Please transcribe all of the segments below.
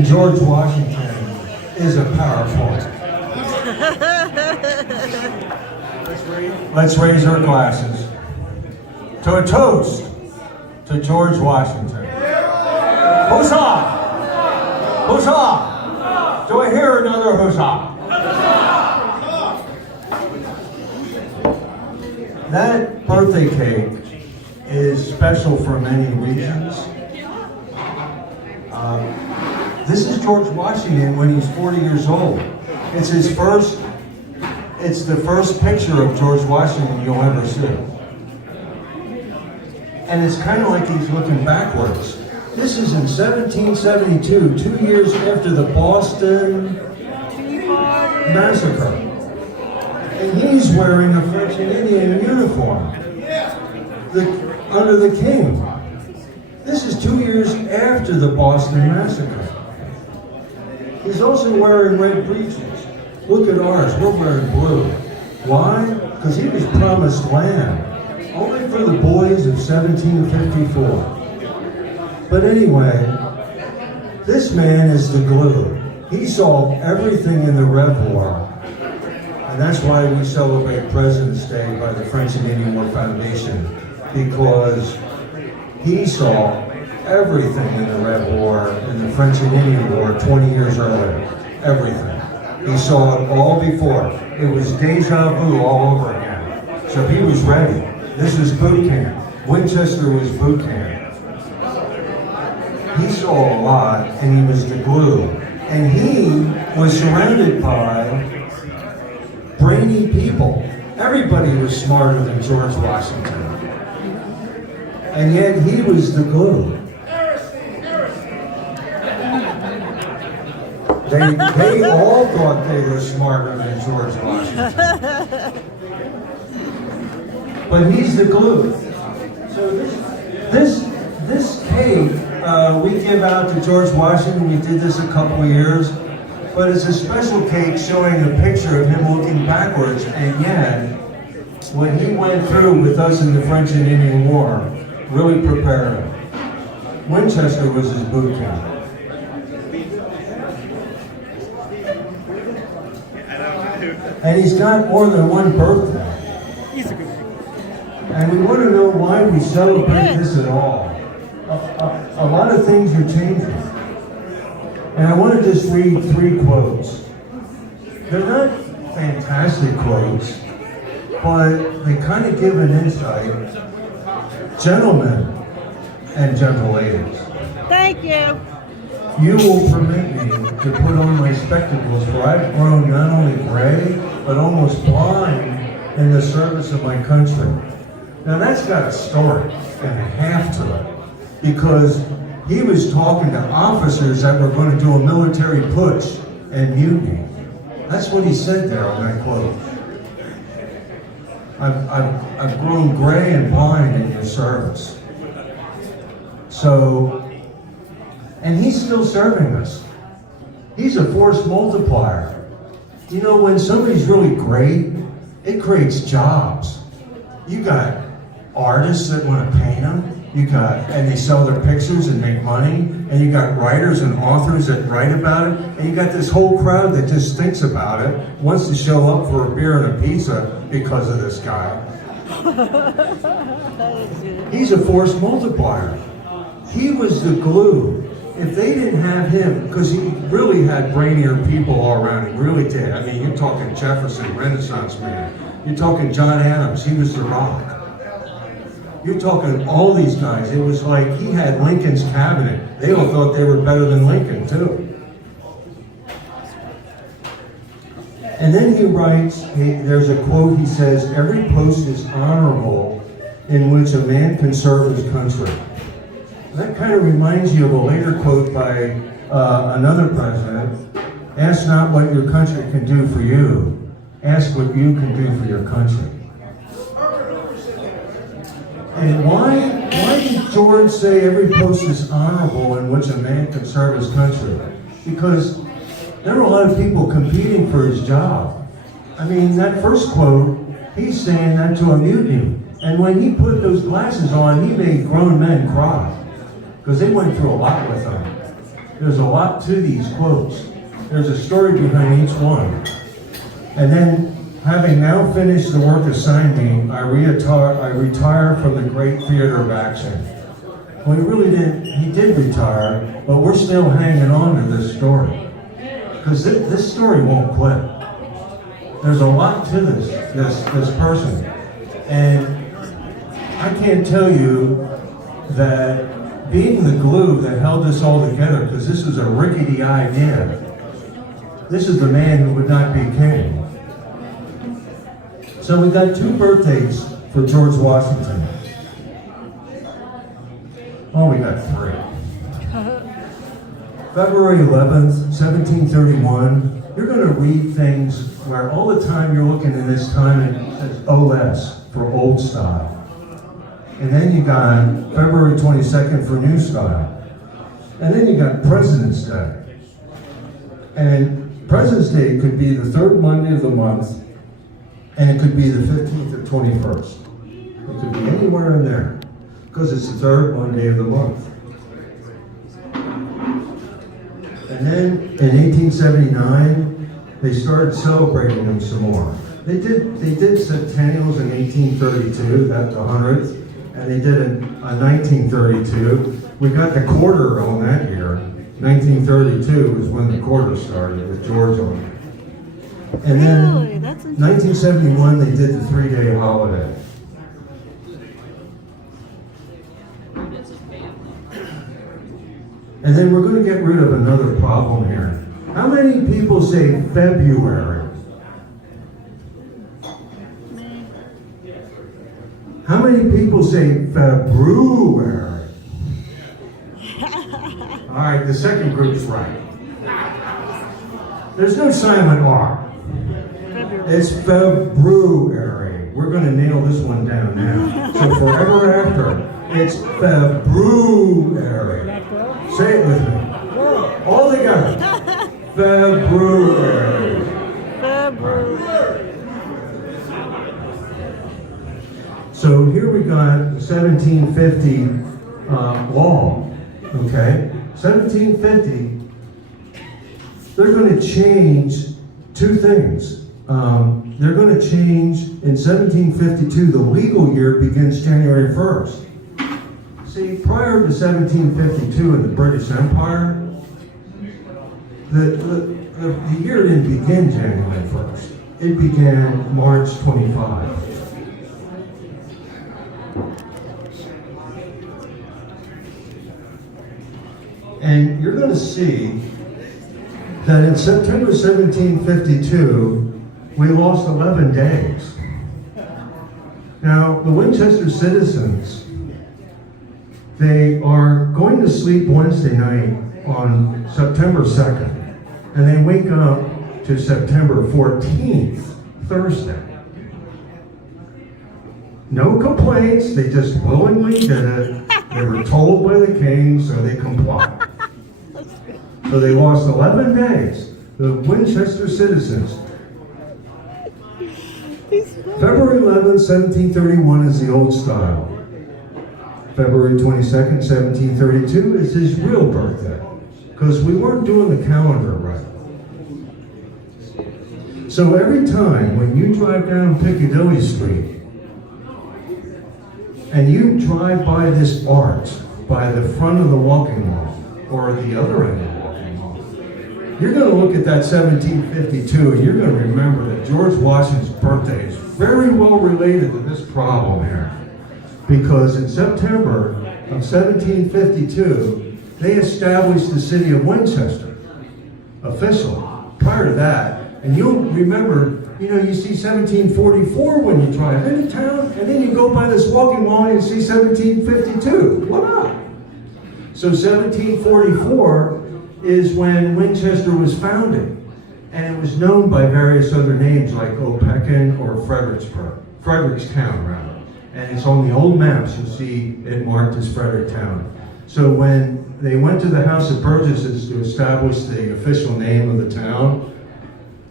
George Washington is a PowerPoint. Let's raise our glasses to a toast to George Washington. Huzzah! Huzzah! Do I hear another huzzah? That birthday cake is special for many reasons. This is George Washington when he's 40 years old. It's the first picture of George Washington you'll ever see. And it's kind of like he's looking backwards. This is in 1772, 2 years after the Boston Massacre. And he's wearing a French and Indian uniform under the king. This is 2 years after the Boston Massacre. He's also wearing red breeches. Look at ours, we're wearing blue. Why? Because he was promised land, only for the boys of 1754. But anyway, this man is the glue. He solved everything in the Rev War. And that's why we celebrate President's Day by the French and Indian War Foundation, because he saw everything in the Red War, in the French and Indian War 20 years earlier. Everything. He saw it all before. It was deja vu all over again. So he was ready. This was boot camp. Winchester was boot camp. He saw a lot, and he was the glue. And he was surrounded by brainy people. Everybody was smarter than George Washington. And yet he was the glue. They all thought they were smarter than George Washington. But he's the glue. So this cake we give out to George Washington. We did this a couple of years. But it's a special cake showing a picture of him looking backwards, and yet, what he went through with us in the French and Indian War really prepared him. Winchester was his boot camp. And he's got more than one birthday. And we want to know why we celebrate this at all. A lot of things are changing. And I want to just read 3 quotes. They're not fantastic quotes, but they kind of give an insight. Gentlemen and gentle ladies. Thank you. You will permit me to put on my spectacles, for I've grown not only gray, but almost blind in the service of my country. Now that's got a story and a half to it, because he was talking to officers that were going to do a military push and mutiny. That's what he said there on that quote. I've grown gray and blind in your service. So, and he's still serving us. He's a force multiplier. You know, when somebody's really great, it creates jobs. You got artists that want to paint them. And they sell their pictures and make money, and you got writers and authors that write about it, and you got this whole crowd that just thinks about it, wants to show up for a beer and a pizza because of this guy. He's a force multiplier. He was the glue. If they didn't have him, because he really had brainier people all around him, really did. I mean, you're talking Jefferson, Renaissance man. You're talking John Adams, he was the rock. You're talking all these guys. It was like he had Lincoln's cabinet. They all thought they were better than Lincoln, too. And then he writes, there's a quote, he says, "Every post is honorable in which a man can serve his country." That kind of reminds you of a later quote by another president. "Ask not what your country can do for you. Ask what you can do for your country." And why did George say every post is honorable in which a man can serve his country? Because there were a lot of people competing for his job. I mean, that first quote, he's saying that to a mutiny. And when he put those glasses on, he made grown men cry. Because they went through a lot with him. there's a lot to these quotes. There's a story behind each one. And then, having now finished the work assigned me, I retire from the great theater of action. Well, he did retire, but we're still hanging on to this story. Because this story won't quit. There's a lot to this person. And I can't tell you that being the glue that held this all together, because this was a rickety-eyed man, this is the man who would not be king. So we got 2 birthdays for George Washington. Oh, we got 3. February 11th, 1731. You're going to read things where all the time you're looking in this time and it says OS for old style. And then you got February 22nd for new style. And then you got President's Day. And President's Day could be the 3rd Monday of the month, and it could be the 15th or 21st. It could be anywhere in there, because it's the 3rd Monday of the month. And then in 1879, they started celebrating them some more. They did centennials in 1832, that's the 100th, and they did a 1932. We got the quarter on that year. 1932 is when the quarter started with George on it. And then 1971, they did the 3-day holiday. And then we're going to get rid of another problem here. How many people say February? How many people say February? All right, the second group's right. There's no silent R. It's February. We're going to nail this one down now. So forever after, it's February. Say it with me. All together. February. So here we got 1750 law. Okay? 1750, they're going to change 2 things. They're going to change, in 1752, the legal year begins January 1st. See, prior to 1752 in the British Empire, the year didn't begin January 1st. It began March 25. And you're going to see that in September 1752, we lost 11 days. Now, the Winchester citizens, they are going to sleep Wednesday night on September 2nd, and they wake up to September 14th, Thursday. No complaints, they just willingly did it. They were told by the king, so they complied. So they lost 11 days, the Winchester citizens. February 11, 1731 is the old style. February 22nd, 1732 is his real birthday, because we weren't doing the calendar right. So every time when you drive down Piccadilly Street and you drive by this arch by the front of the walking wall or the other end of the walking wall, you're going to look at that 1752 and you're going to remember that George Washington's birthday is very well related to this problem here. Because in September of 1752, they established the city of Winchester, officially. Prior to that, and you'll remember, you see 1744 when you drive into town, and then you go by this walking wall and you see 1752. What up? So 1744 is when Winchester was founded, and it was known by various other names like Opequon or Frederickstown, rather. And it's on the old maps, you'll see it marked as Fredericktown. So when they went to the House of Burgesses to establish the official name of the town,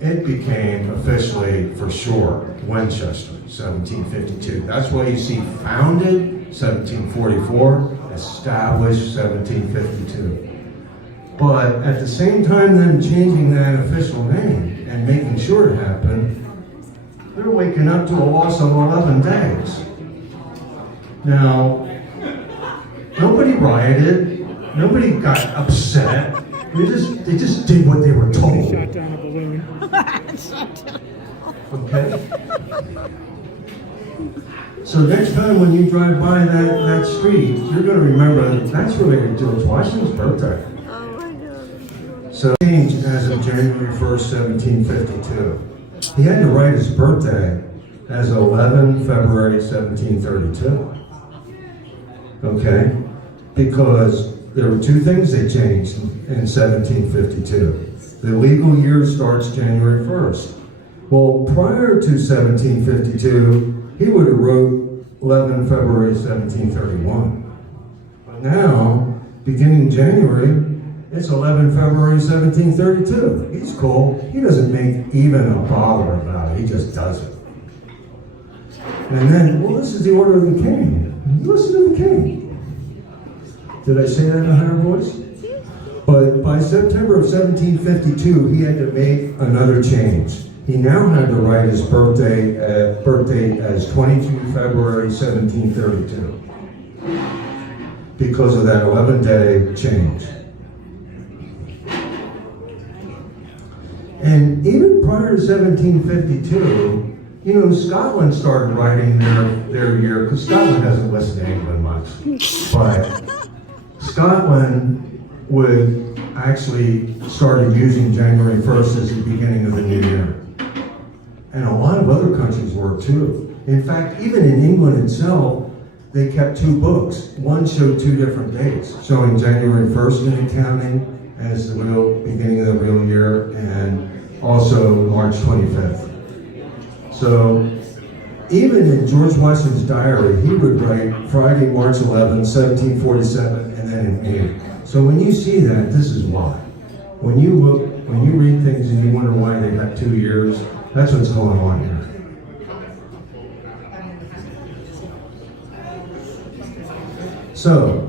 it became officially, for sure, Winchester, 1752. That's why you see founded, 1744, established, 1752. But at the same time them changing that official name and making sure it happened, they're waking up to a loss of 11 days. Now, nobody rioted, nobody got upset. They just did what they were told. Shot down a balloon. Okay? So next time when you drive by that street, you're going to remember that's related to George Washington's birthday. Oh my God. So changed as of January 1st, 1752. He had to write his birthday as 11 February 1732. Okay? Because there were two things they changed in 1752. The legal year starts January 1st. Well, prior to 1752, he would have wrote 11 February 1731. But now, beginning January, it's 11 February 1732. He's cool. He doesn't make even a bother about it. He just does it. And then, well, this is the order of the king. Listen to the king. Did I say that in a higher voice? But by September of 1752, he had to make another change. He now had to write his birthday date as 22 February 1732 because of that 11-day change. And even prior to 1752, you know, Scotland started writing their year, because Scotland doesn't listen to England much, but Scotland would actually started using January 1st as the beginning of the new year. And a lot of other countries were too. In fact, even in England itself, they kept two books. One showed two different dates, showing January 1st in accounting as the real beginning of the real year, and also March 25th. So even in George Washington's diary, he would write Friday, March 11, 1747, and then in May. So when you see that, this is why. When you read things and you wonder why they got 2 years, that's what's going on here. So,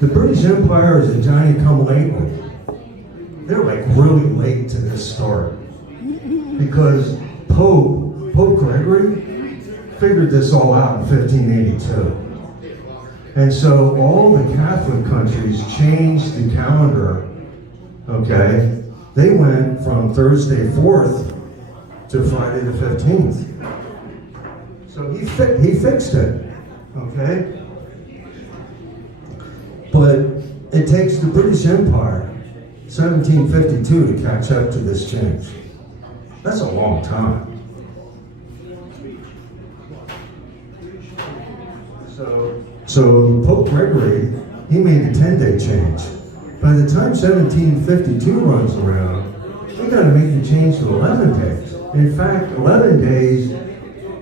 the British Empire is a Johnny-come-lately. They're like really late to this story. Because Pope Gregory figured this all out in 1582. And so all the Catholic countries changed the calendar, okay? They went from Thursday 4th to Friday the 15th. So he fixed it, okay? But it takes the British Empire 1752 to catch up to this change. That's a long time. So Pope Gregory, he made a 10-day change. By the time 1752 runs around, we got to make the change to 11 days. In fact, 11 days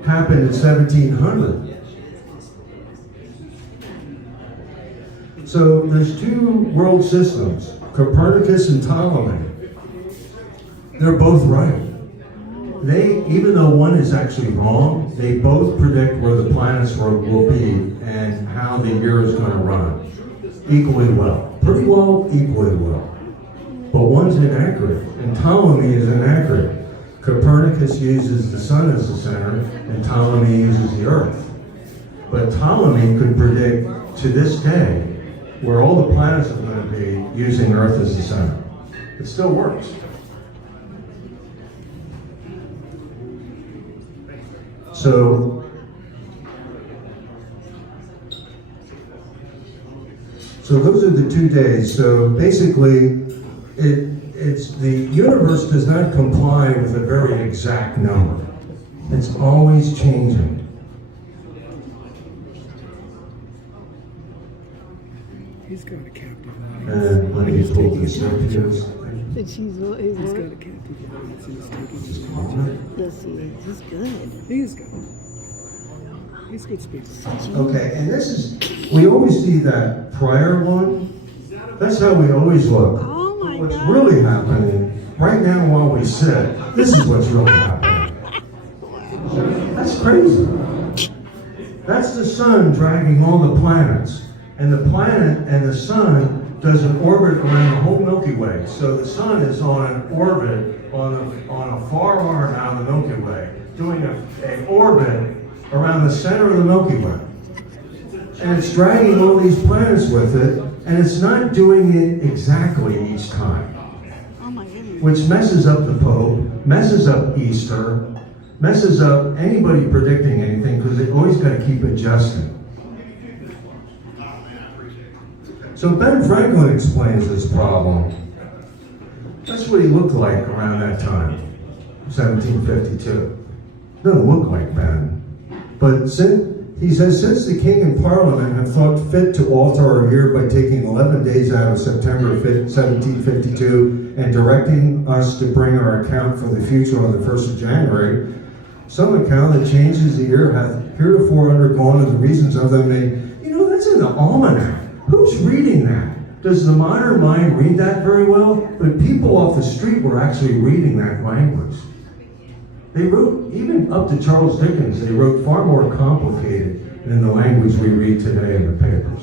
happened in 1700. So there's two world systems, Copernicus and Ptolemy. They're both right. Even though one is actually wrong, they both predict where the planets will be and how the year is going to run equally well. Pretty well, equally well. But one's inaccurate, and Ptolemy is inaccurate. Copernicus uses the sun as the center, and Ptolemy uses the earth. But Ptolemy could predict to this day where all the planets are going to be using Earth as the center. It still works. So those are the 2 days. So basically, it's the universe does not comply with a very exact number. It's always changing. He's got a captive And let me pull this up here. He's got a captive audience and he's taking his Yes, he is. He's good. He's good. He's good speaker. Okay, and this is, we always see that prior one. That's how we always look. Oh my What's God. really happening, right now while we sit, this is what's really happening. That's crazy. That's the sun dragging all the planets. And the planet and the sun does an orbit around the whole Milky Way. So the sun is on an orbit on a far arm out of the Milky Way, doing an orbit around the center of the Milky Way. And it's dragging all these planets with it, and it's not doing it exactly each time. Oh my goodness. Which messes up the Pope, messes up Easter, messes up anybody predicting anything, because they always got to keep adjusting. So Ben Franklin explains this problem. That's what he looked like around that time, 1752. Doesn't look like Ben. But he says, since the king and parliament have thought fit to alter our year by taking 11 days out of September 1752 and directing us to bring our account for the future on the 1st of January, some account that changes the year hath heretofore undergone, and the reasons of them may, that's in the almanac. Who's reading that? Does the modern mind read that very well? But people off the street were actually reading that language. They wrote, even up to Charles Dickens, they wrote far more complicated than the language we read today in the papers.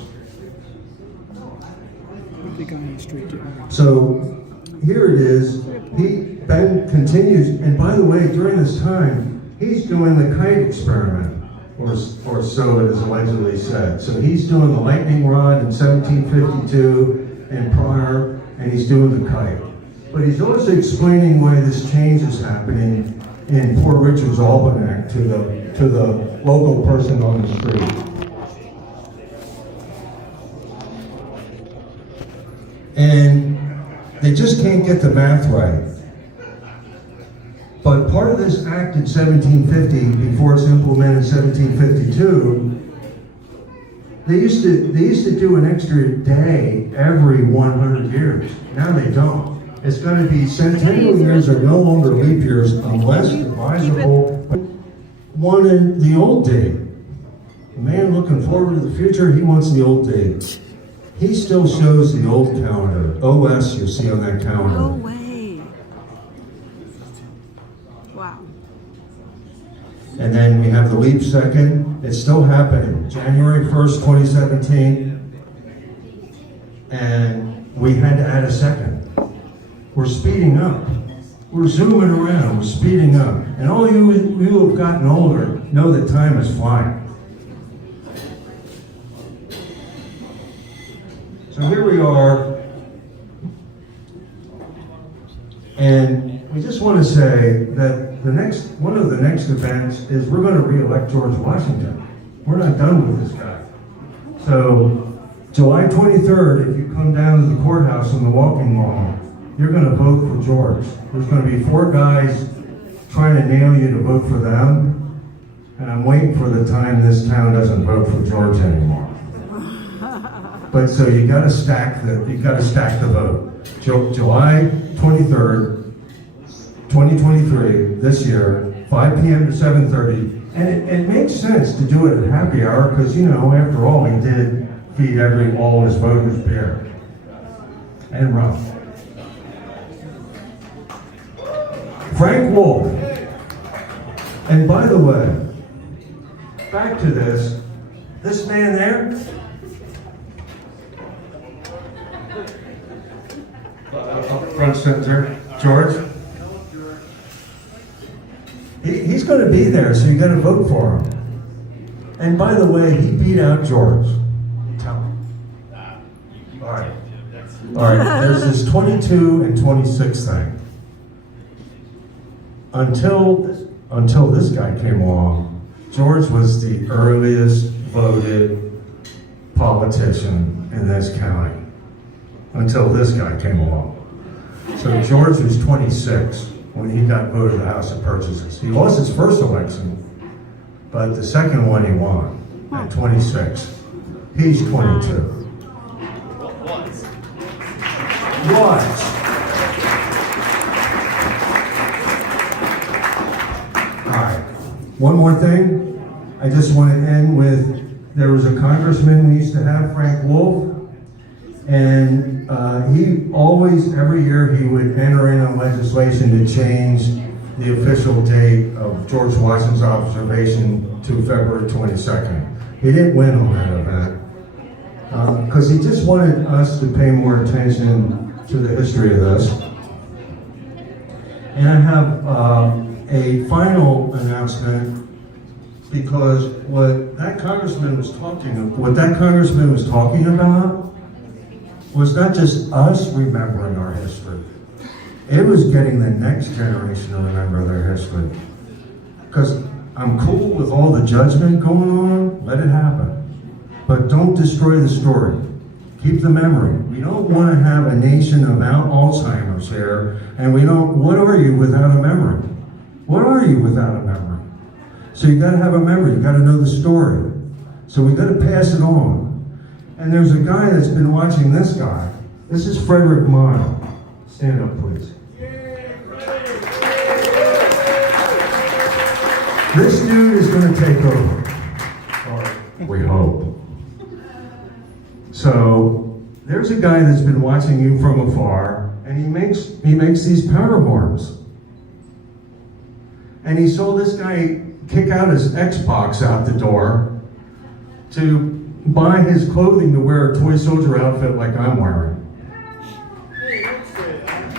So here it is. Ben continues, and by the way, during this time, he's doing the kite experiment, or so it is allegedly said. So he's doing the lightning rod in 1752 and prior, and he's doing the kite. But he's also explaining why this change is happening in Poor Richard's Almanac to the local person on the street. And they just can't get the math right. But part of this act in 1750, before it's implemented in 1752, they used to do an extra day every 100 years. Now they don't. It's going to be centennial years are no longer leap years unless advisable. One in the old date. A man looking forward to the future, he wants the old date. He still shows the old calendar. OS you'll see on that calendar. No way. Wow. And then we have the leap second. It's still happening. January 1st, 2017. And we had to add a second. We're speeding up. We're zooming around. We're speeding up. And all you who have gotten older know that time is flying. So here we are. And we just want to say that one of the next events is we're going to re-elect George Washington. We're not done with this guy. So July 23rd, if you come down to the courthouse on the walking lawn, you're going to vote for George. There's going to be 4 guys trying to nail you to vote for them, and I'm waiting for the time this town doesn't vote for George anymore. But so you got to stack the vote. July 23rd, 2023, this year, 5 p.m. to 7:30, and it makes sense to do it at happy hour because after all, he did feed all his voters beer and rum. Frank Wolf. And by the way, back to this man there, up front center, George. He's going to be there, so you got to vote for him. And by the way, he beat out George. Tell him. All right. There's this 22 and 26 thing. Until this guy came along, George was the earliest voted politician in this county. Until this guy came along. So George was 26 when he got voted to the House of Purchases. He lost his first election, but the second one he won at 26. He's 22. What? One more thing, I just want to end with, there was a congressman we used to have, Frank Wolf, and he always, every year, he would enter in on legislation to change the official date of George Washington's observation to February 22nd. He didn't win on that event, because he just wanted us to pay more attention to the history of this. And I have a final announcement, because what that congressman was talking about was not just us remembering our history. It was getting the next generation to remember their history. Because I'm cool with all the judgment going on, let it happen. But don't destroy the story. Keep the memory. We don't want to have a nation of Alzheimer's here, and we don't, what are you without a memory? What are you without a memory? So you gotta have a memory, you gotta know the story. So we gotta pass it on. And there's a guy that's been watching this guy. This is Frederick Mile. Stand up, please. This dude is gonna take over. Or we hope. So there's a guy that's been watching you from afar, and he makes these powder horns. And he saw this guy kick out his Xbox out the door to buy his clothing to wear a toy soldier outfit like I'm wearing.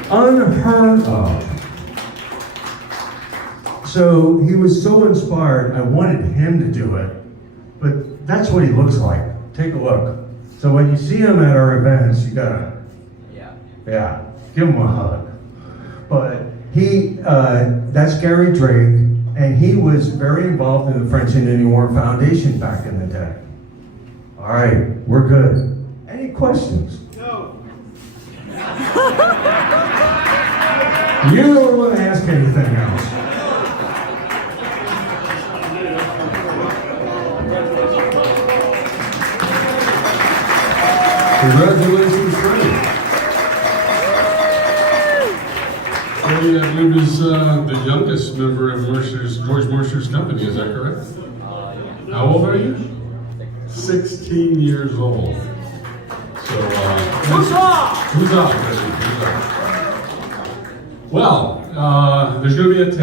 Unheard of. So he was so inspired, I wanted him to do it, but that's what he looks like. Take a look. So when you see him at our events, you gotta, yeah, give him a hug. But that's Gary Drake, and he was very involved in the French Indian War Foundation back in the day. All right, we're good. Any questions? No. You don't want to ask anything else. Congratulations, Freddie. Freddie, I believe, is the youngest member of George Mercer's company, is that correct? How old are you? 16 years old. So, huzzah, Freddie, huzzah. Well, there's going to be a test.